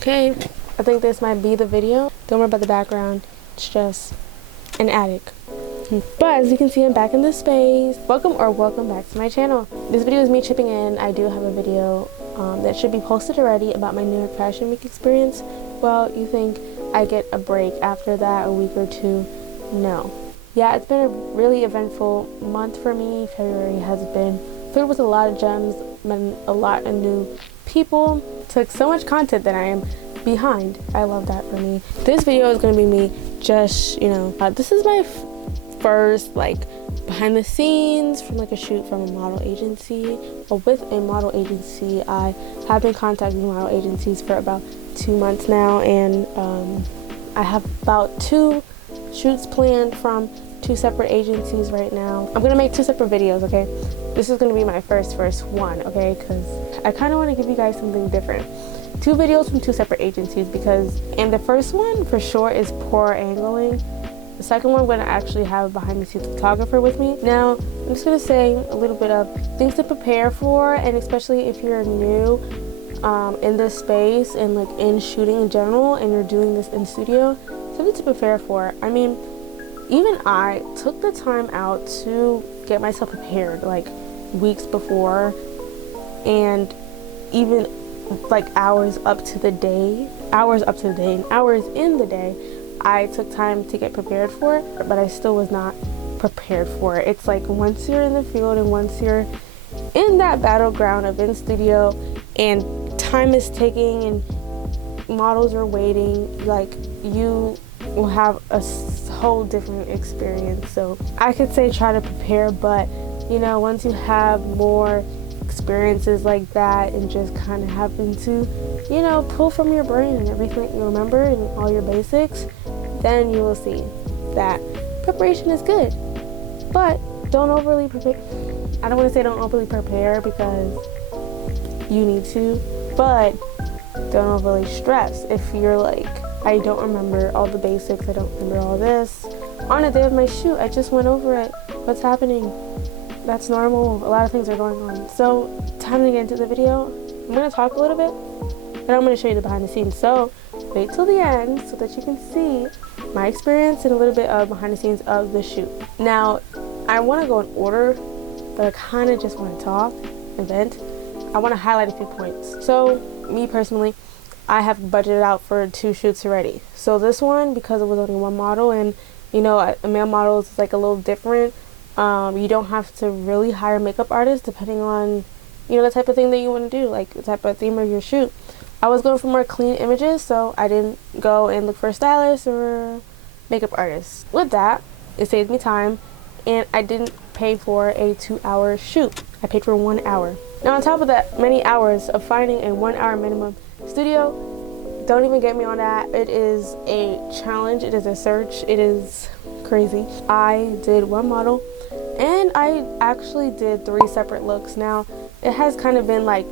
Okay, I think this might be the video. Don't worry about the background. It's just an attic. But as you can see, I'm back in this space. Welcome back to my channel. This video is me chipping in. I do have a video that should be posted already about my New York Fashion Week experience. Well, you think I get a break after that, a week or two? No. Yeah, it's been a really eventful month for me. February has been filled with a lot of gems, met a lot of new people. Took so much content that I am behind. I love that for me. This video is going to be me just, this is my first behind the scenes from a shoot from a model agency, or with a model agency. I have been contacting model agencies for about 2 months now, and I have about 2 shoots planned from 2 separate agencies right now. I'm gonna make 2 separate videos, okay? This is gonna be my first one, okay? Because I kind of want to give you guys something different. 2 videos from 2 separate agencies, because in the first one for sure is poor angling. The second one I'm going to actually have a behind the scenes photographer with me. Now I'm just going to say a little bit of things to prepare for, and especially if you're new in this space and in shooting in general and you're doing this in studio, something to prepare for. I mean, even I took the time out to get myself prepared weeks before, and even hours in the day I took time to get prepared for it, but I still was not prepared for it. It's once you're in the field and once you're in that battleground of in studio and time is ticking and models are waiting, you will have a whole different experience. So I could say try to prepare, but once you have more experiences like that and just kind of happen to pull from your brain and everything you remember and all your basics, then you will see that preparation is good. But don't overly prepare. I don't want to say don't overly prepare, because you need to, but don't overly stress. If you're I don't remember all the basics, I don't remember all this. On the day of my shoot, I just went over it. What's happening? That's normal. A lot of things are going on. So time to get into the video. I'm going to talk a little bit, and I'm going to show you the behind the scenes. So wait till the end so that you can see my experience and a little bit of behind the scenes of the shoot. Now, I want to go in order, but I kind of just want to talk and vent. I want to highlight a few points. So me personally, I have budgeted out for 2 shoots already. So this one, because it was only 1 model, and a male model is a little different. You don't have to really hire a makeup artist depending on the type of thing that you want to do, the type of theme of your shoot. I was going for more clean images, so I didn't go and look for a stylist or makeup artist. With that, it saved me time, and I didn't pay for a 2-hour shoot. I paid for 1 hour. Now on top of that many hours of finding a 1 hour minimum studio, don't even get me on that. It is a challenge. It is a search. It is crazy. I did 1 model, and I actually did 3 separate looks. Now it has kind of been I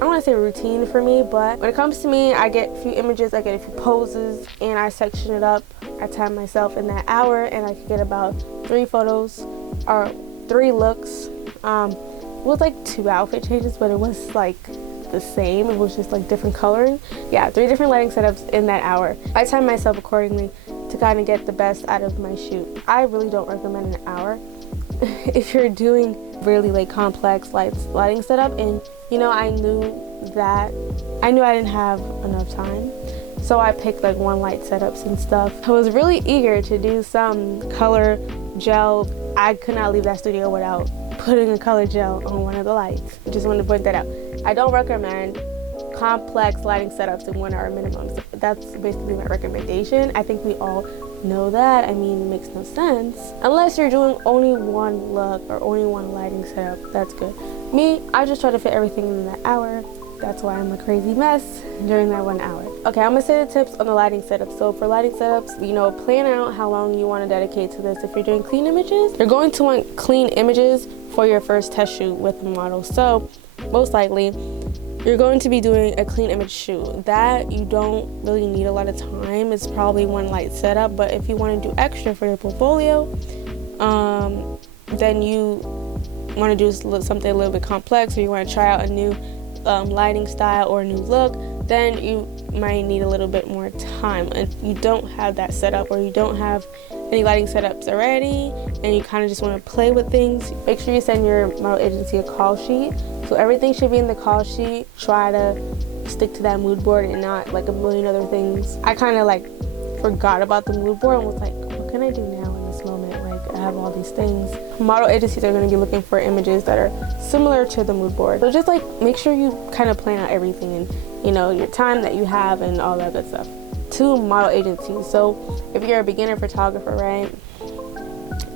don't want to say routine for me, but when it comes to me, I get a few images, I get a few poses, and I section it up. I time myself in that hour, and I could get about 3 photos or 3 looks. It was 2 outfit changes, but it was the same. It was just different coloring. Yeah, 3 different lighting setups in that hour. I timed myself accordingly to kind of get the best out of my shoot. I really don't recommend an hour if you're doing really complex lighting setup, and I knew I didn't have enough time, so I picked 1 light setups and stuff. I was really eager to do some color gel. I could not leave that studio without putting a color gel on one of the lights. Just wanted to point that out. I don't recommend complex lighting setups in 1 hour minimums. That's basically my recommendation. I think we all know that. I mean, it makes no sense unless you're doing only 1 look or only 1 lighting setup. That's good. Me, I just try to fit everything in that hour. That's why I'm a crazy mess during that 1 hour. Okay, I'm gonna say the tips on the lighting setup. So for lighting setups, plan out how long you want to dedicate to this. If you're doing clean images, you're going to want clean images for your first test shoot with the model. So most likely you're going to be doing a clean image shoot. That you don't really need a lot of time. It's probably 1 light setup, but if you want to do extra for your portfolio, then you want to do something a little bit complex, or you want to try out a new lighting style or a new look, then you might need a little bit more time. If you don't have that set up, or you don't have any lighting setups already, and you kind of just want to play with things, make sure you send your model agency a call sheet. So everything should be in the call sheet. Try to stick to that mood board and not like a million other things. I kind of like forgot about the mood board and was like, what can I do now in this moment? Like, I have all these things. Model agencies are going to be looking for images that are similar to the mood board. So just like make sure you kind of plan out everything, and you know, your time that you have and all that good stuff. To model agencies. So if you're a beginner photographer, right,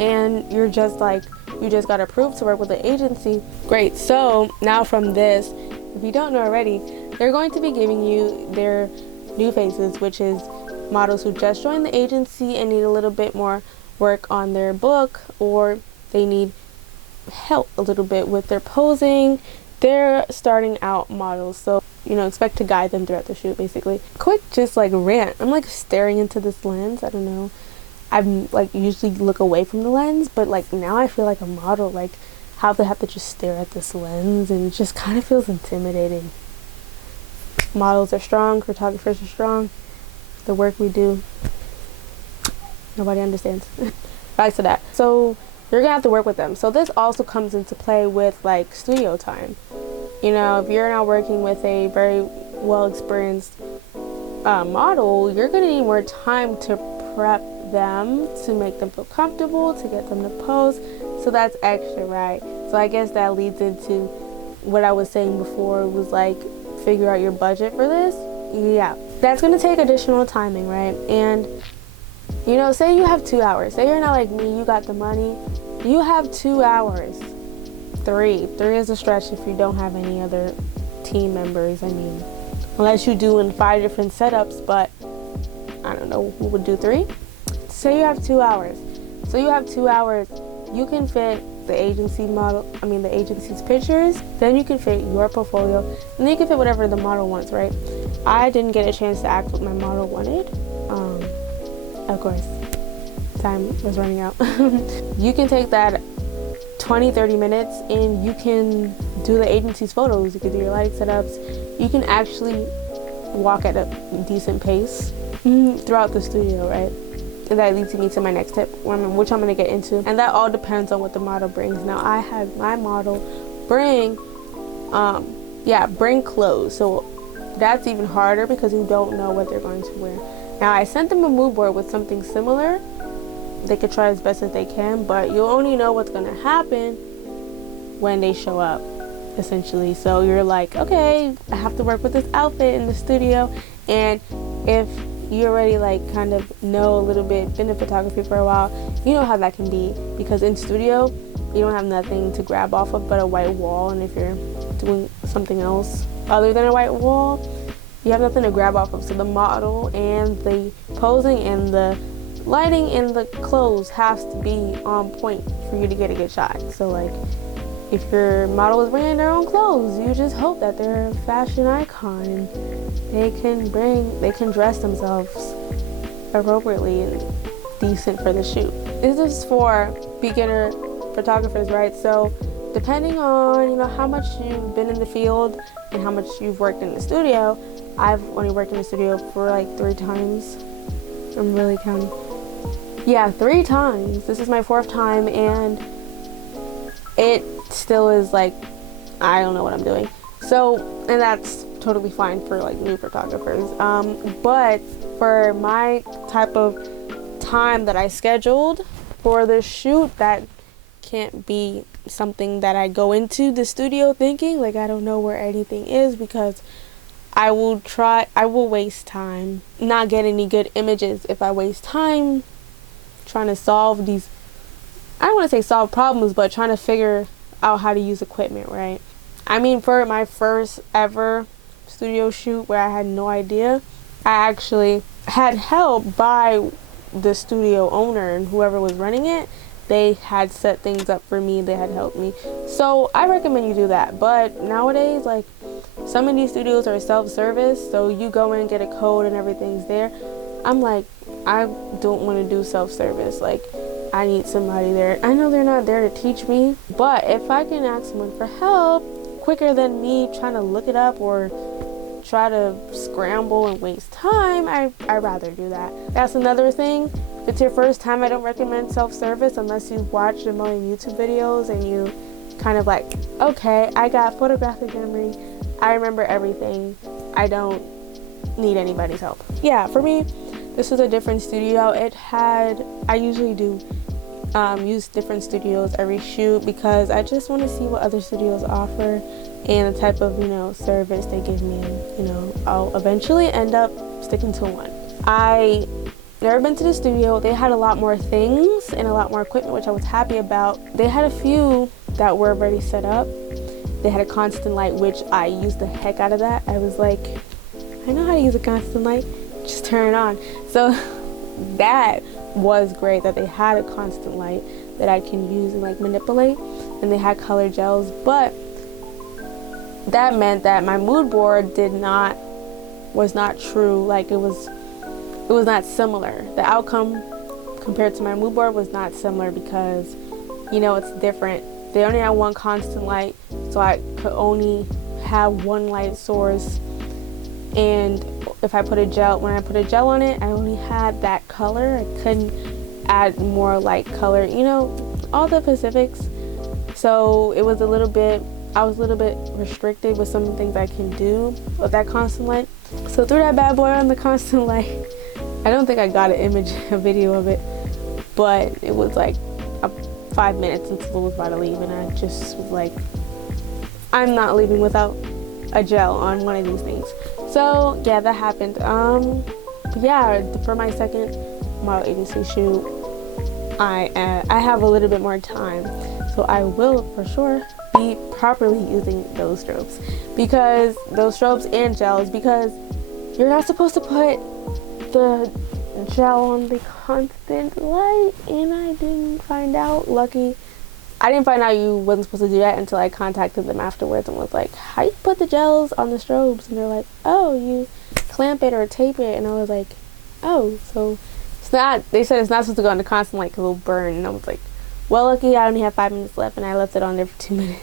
and you're just like, you just got approved to work with an agency, great. So now from this, if you don't know already, they're going to be giving you their new faces, which is models who just joined the agency and need a little bit more work on their book, or they need help a little bit with their posing. They're starting out models, so you know, expect to guide them throughout the shoot, basically. Quick, just like rant. I'm like staring into this lens. I don't know. I'm like usually look away from the lens, but like now I feel like a model, like how they have to just stare at this lens, and it just kind of feels intimidating. Models are strong, photographers are strong. The work we do, nobody understands. Back to that. So you're gonna have to work with them. So this also comes into play with like studio time. You know, if you're not working with a very well experienced model, you're gonna need more time to prep them, to make them feel comfortable, to get them to pose. So that's extra, right? So I guess that leads into what I was saying before, was like figure out your budget for this. Yeah, that's gonna take additional timing, right? And you know, say you have 2 hours. Say you're not like me, you got the money. You have 2 hours. Three is a stretch if you don't have any other team members. I mean, unless you do in 5 different setups, but I don't know who would do 3. Say you have 2 hours. So you have 2 hours. You can fit the the agency's pictures. Then you can fit your portfolio, and then you can fit whatever the model wants, right? I didn't get a chance to act what my model wanted. Of course, time was running out. You can take that 20-30 minutes and you can do the agency's photos. You can do your lighting setups. You can actually walk at a decent pace throughout the studio, right? And that leads me to my next tip, which I'm going to get into, and that all depends on what the model brings. Now I had my model bring clothes, so that's even harder because you don't know what they're going to wear. Now I sent them a mood board with something similar. They could try as best as they can, but you'll only know what's going to happen when they show up, essentially. So you're like, okay, I have to work with this outfit in the studio. And if you already like kind of know a little bit, been in photography for a while, you know how that can be, because in studio you don't have nothing to grab off of but a white wall. And if you're doing something else other than a white wall, you have nothing to grab off of. So the model and the posing and the lighting and the clothes has to be on point for you to get a good shot. So like, if your model is wearing their own clothes, you just hope that they're a fashion icon and they can dress themselves appropriately and decent for the shoot. This is for beginner photographers, right? So depending on, you know, how much you've been in the field and how much you've worked in the studio. I've only worked in the studio for like 3 times. I'm really counting. Yeah, 3 times. This is my 4th time, and it still is like, I don't know what I'm doing. So, and that's totally fine for like new photographers. But for my type of time that I scheduled for the shoot, that can't be something that I go into the studio thinking like I don't know where anything is, because I will waste time, not get any good images if I waste time trying to solve these, I don't want to say solve problems, but trying to figure out how to use equipment, right? I mean, for my first ever studio shoot where I had no idea, I actually had help by the studio owner and whoever was running it. They had set things up for me. They had helped me. So I recommend you do that. But nowadays, like, some of these studios are self-service, so you go in, get a code, and everything's there. I'm like, I don't want to do self-service. Like, I need somebody there. I know they're not there to teach me, but if I can ask someone for help quicker than me trying to look it up or try to scramble and waste time, I'd rather do that. That's another thing. If it's your first time, I don't recommend self-service unless you've watched a million YouTube videos and you kind of like, okay, I got photographic memory, I remember everything, I don't need anybody's help. Yeah, for me, this was a different studio. I usually do use different studios every shoot because I just want to see what other studios offer and the type of, service they give me. I'll eventually end up sticking to one. I never been to the studio. They had a lot more things and a lot more equipment, which I was happy about. They had a few that were already set up. They had a constant light, which I used the heck out of that. I was like, I know how to use a constant light, just turn it on. So that was great that they had a constant light that I can use and like manipulate, and they had color gels, but that meant that my mood board was not true. Like it was not similar. The outcome compared to my mood board was not similar because it's different. They only had one constant light, so I could only have one light source, and if I put a gel, when I put a gel on it, I only had that color. I couldn't add more light color, all the specifics. So I was a little bit restricted with some things I can do with that constant light. So threw that bad boy on the constant light. I don't think I got a video of it, but it was like 5 minutes until I was about to leave, and I just was like, I'm not leaving without a gel on one of these things. So yeah, that happened. Yeah, for my second model agency shoot, I have a little bit more time, so I will for sure be properly using those strobes, because those strobes and gels, because you're not supposed to put the gel on the constant light, and I didn't find out. Lucky I didn't find out you wasn't supposed to do that until I contacted them afterwards and was like, how you put the gels on the strobes? And they're like, oh, you clamp it or tape it. And I was like, oh, so it's not, they said it's not supposed to go on the constant light because it'll burn. And I was like, well, lucky I only have 5 minutes left, and I left it on there for 2 minutes.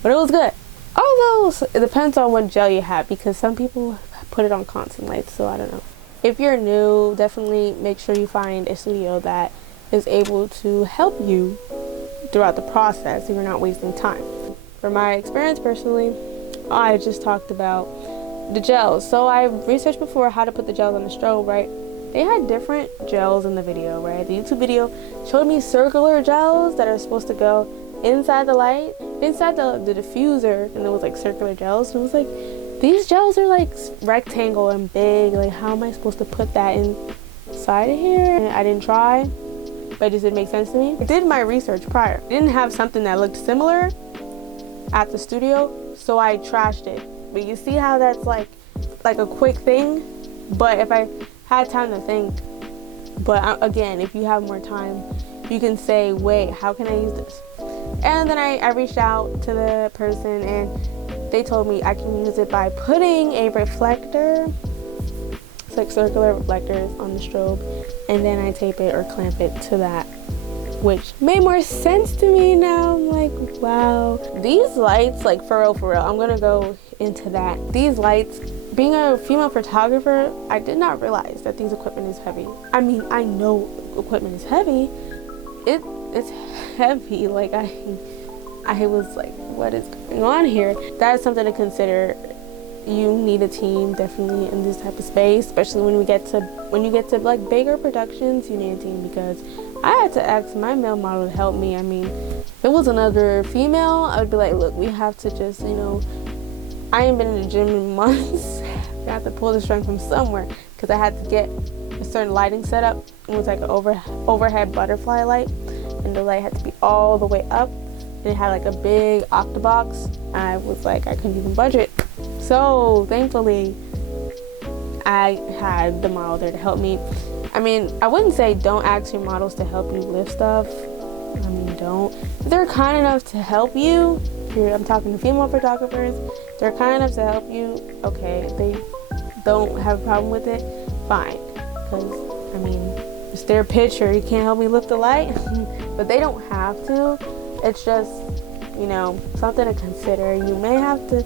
But it was good. Although it depends on what gel you have, because some people put it on constant lights, so I don't know. If you're new, definitely make sure you find a studio that is able to help you throughout the process so you're not wasting time. For my experience personally, I just talked about the gels. So I researched before how to put the gels on the strobe, right? They had different gels in the video, right? The YouTube video showed me circular gels that are supposed to go inside the light, inside the diffuser, and it was like circular gels. And it was like, these gels are like rectangle and big. Like, how am I supposed to put that inside of here? And I didn't try, but it just didn't make sense to me. I did my research prior. I didn't have something that looked similar at the studio, so I trashed it. But you see how that's like a quick thing? But if I had time to think, but again, if you have more time, you can say, wait, how can I use this? And then I reached out to the person, and they told me I can use it by putting a reflector, it's like circular reflectors on the strobe, and then I tape it or clamp it to that, which made more sense to me now. I'm like, wow. These lights, like for real, I'm gonna go into that. These lights, being a female photographer, I did not realize that these equipment is heavy. I mean, I know equipment is heavy. It's heavy. Like I was like, what is going on here? That is something to consider. You need a team definitely in this type of space, especially when you get to like bigger productions. You need a team, because I had to ask my male model to help me. I mean, if it was another female, I would be like, look, we have to just, I ain't been in the gym in months. I have to pull the string from somewhere, because I had to get a certain lighting setup. It was like an overhead butterfly light, and the light had to be all the way up, and it had like a big octabox. I was like, I couldn't even budget. So thankfully I had the model there to help me. I mean, I wouldn't say don't ask your models to help you lift stuff. I mean, don't. If they're kind enough to help you, I'm talking to female photographers, if they're kind enough to help you, okay. If they don't have a problem with it, fine. Because, I mean, it's their picture. You can't help me lift the light. But they don't have to. It's just, something to consider. You may have to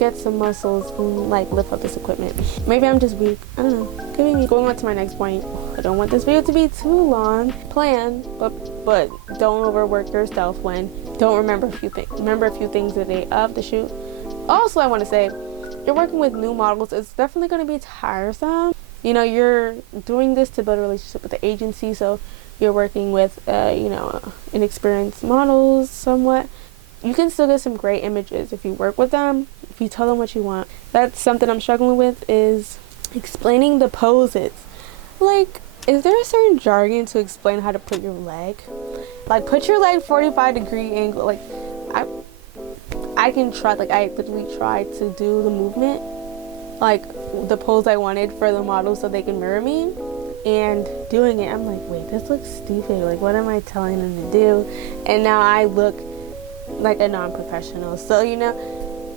get some muscles and like lift up this equipment. Maybe I'm just weak, I don't know. Could be me. Going on to my next point, I don't want this video to be too long. Plan, but don't overwork yourself when don't remember a few things the day of the shoot. Also, I want to say, you're working with new models, it's definitely going to be tiresome. You know, you're doing this to build a relationship with the agency, so you're working with inexperienced models somewhat. You can still get some great images if you work with them, if you tell them what you want. That's something I'm struggling with, is explaining the poses. Like, is there a certain jargon to explain how to put your leg? Like, put your leg 45-degree angle. Like, I can try, like, I literally tried to do the movement, like the pose I wanted for the model so they can mirror me, and doing it, I'm like, wait, this looks stupid. Like, what am I telling them to do? And now I look like a non-professional. So, you know,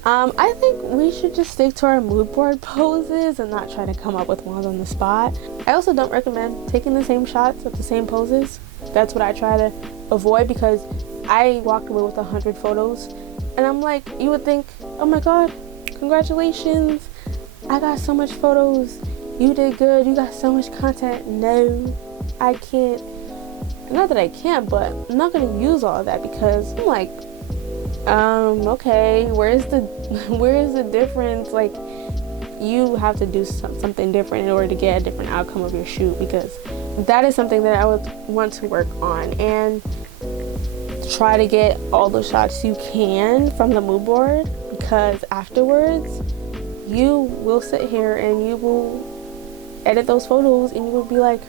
I think we should just stick to our mood board poses and not try to come up with ones on the spot. I also don't recommend taking the same shots of the same poses. That's what I try to avoid, because I walked away with 100 photos, and I'm like, you would think, oh my god, congratulations, I got so much photos, you did good, you got so much content. No, I can't. Not that I can't, but I'm not gonna use all of that, because I'm like, okay, where's the difference? Like, you have to do something different in order to get a different outcome of your shoot, because that is something that I would want to work on, and try to get all the shots you can from the mood board, because afterwards you will sit here and you will edit those photos and you will be like,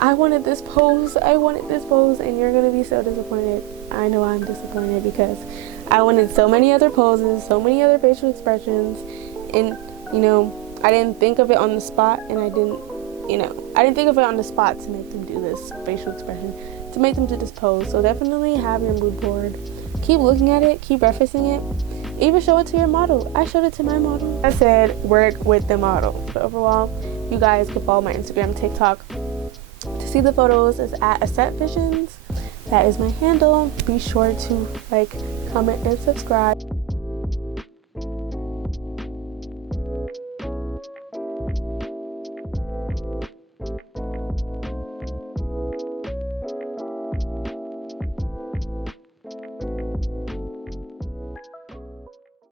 I wanted this pose, and you're gonna be so disappointed. I know I'm disappointed, because I wanted so many other poses, so many other facial expressions, and you know, I didn't think of it on the spot, and I didn't think of it on the spot to make them do this facial expression, to make them do this pose. So definitely have your mood board, keep looking at it, keep referencing it, even show it to your model. I showed it to my model. I said work with the model. But overall, you guys can follow my Instagram, TikTok to see the photos. Is at Aset Visions. That is my handle. Be sure to like, comment, and subscribe.